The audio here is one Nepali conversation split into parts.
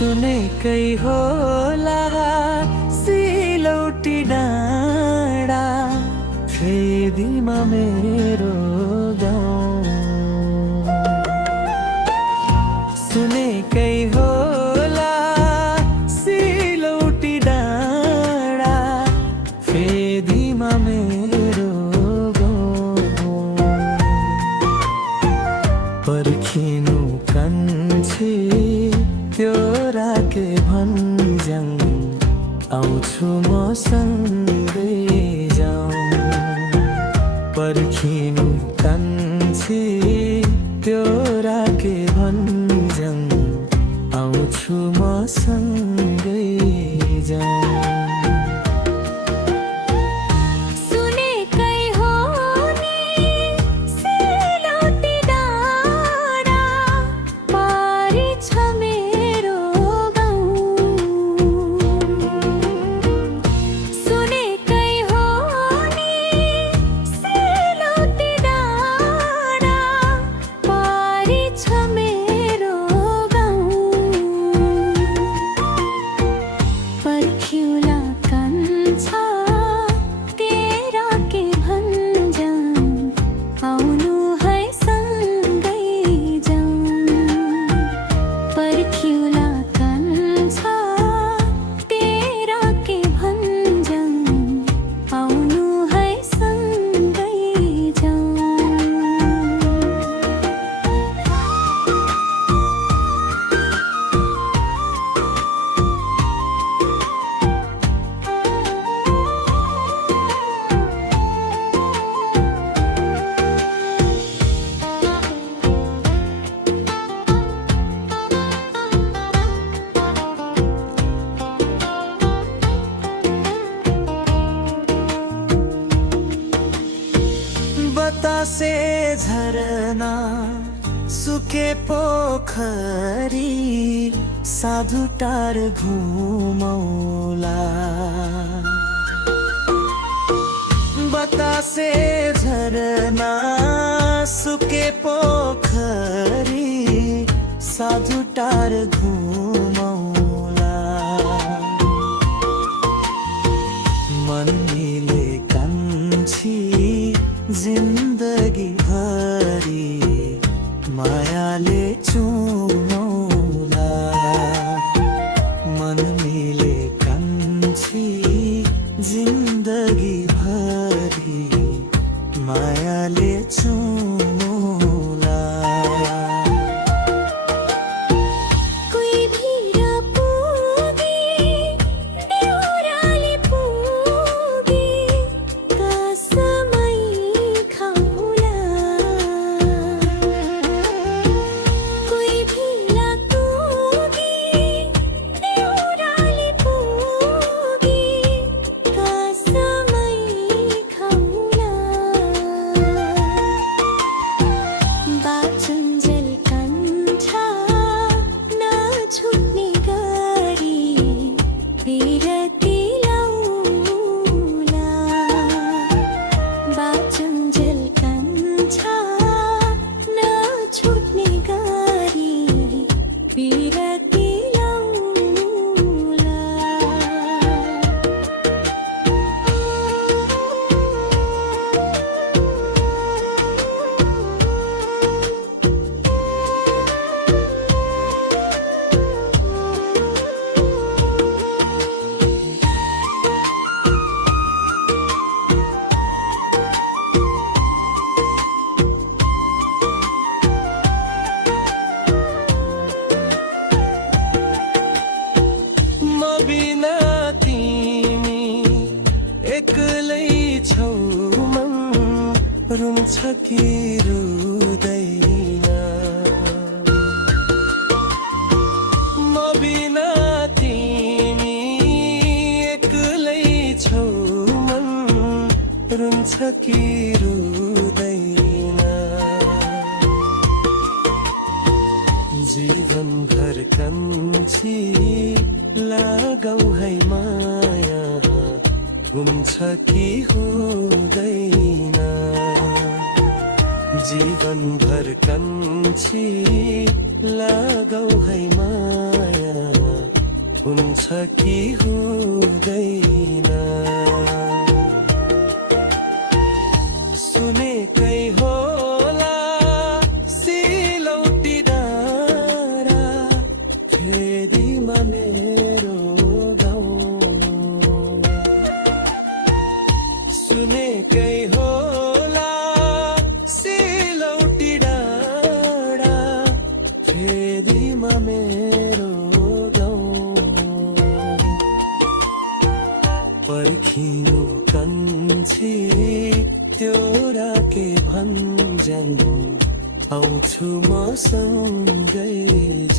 सुनेकै होला सिलौटी डाँडा फेदीमा मेरो गाउँ। सुनेकै होला सिलौटी डाँडा फेदीमा मेरो गाउँ। पर्खिनु कान्छी त्यो राखे भन्ज्याङ आउँछु म सँगै जाऊँ। पर्खिनु कान्छी त्यो राखे भन्ज्याङ आउँछु म सँगै जाऊँ। बतासे झरना सुके पोखरी साधु टार घुमौला। बतासे झरना सुके पोखरी साधु टार घुमौला। मन मिले कान्छी जिन्दगी भरी मायाले चुमौला। मन मिले कान्छी जिन्दगी भरी मायाले चुमौला। बिना तिमी एक्लै छौ मन रुन्छ कि रुँदैन। म बिना तिमी एक्लै छौ मन रुन्छ कि रुँदैन। जीवनभर कान्छी लगाऊ है माया घुम्छ कि हुँदैन। जीवनभर कान्छी लगाऊ है माया हुन्छ कि हुँदैन सुनेकै होला सिलौटी डाँडा फेदीमा मेरो गाउँ सुनेकै होला सिलौटी डाँडा फेदीमा मेरो गाउँ पर्खिनु कन्छी त्यो राके भन्छन् आउँछु म सँगै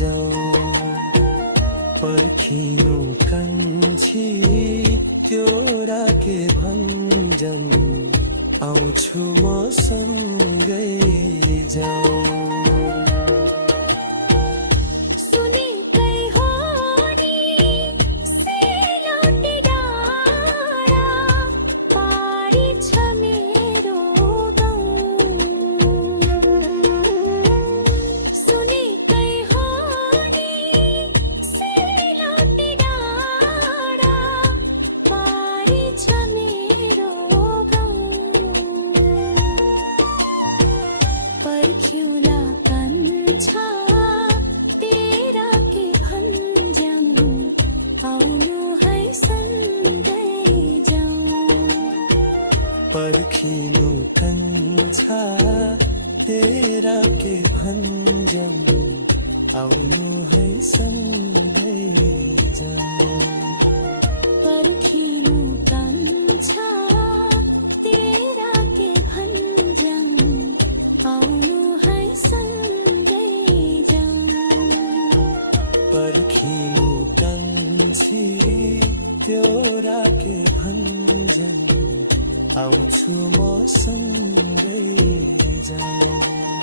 जाउँ पर्खिनु कन्छी त्यो राके भन्छन् आउँछु म सँगै जाउँ पर्खिउला कान्छा तेरा के भन्ज्याङ आउनु है सँगै जाउँ पर्खिनु कन्छा तेरा के भन्ज्याङ आउनु है सँगै जाउँ पर्खिनु कान्छा तेरा के भन्ज्याङ आउनु है सँगै जाउँ पर्खिनु कान्छी त्यो राके भन्ज्याङ आउँछु म सँगै जाउँ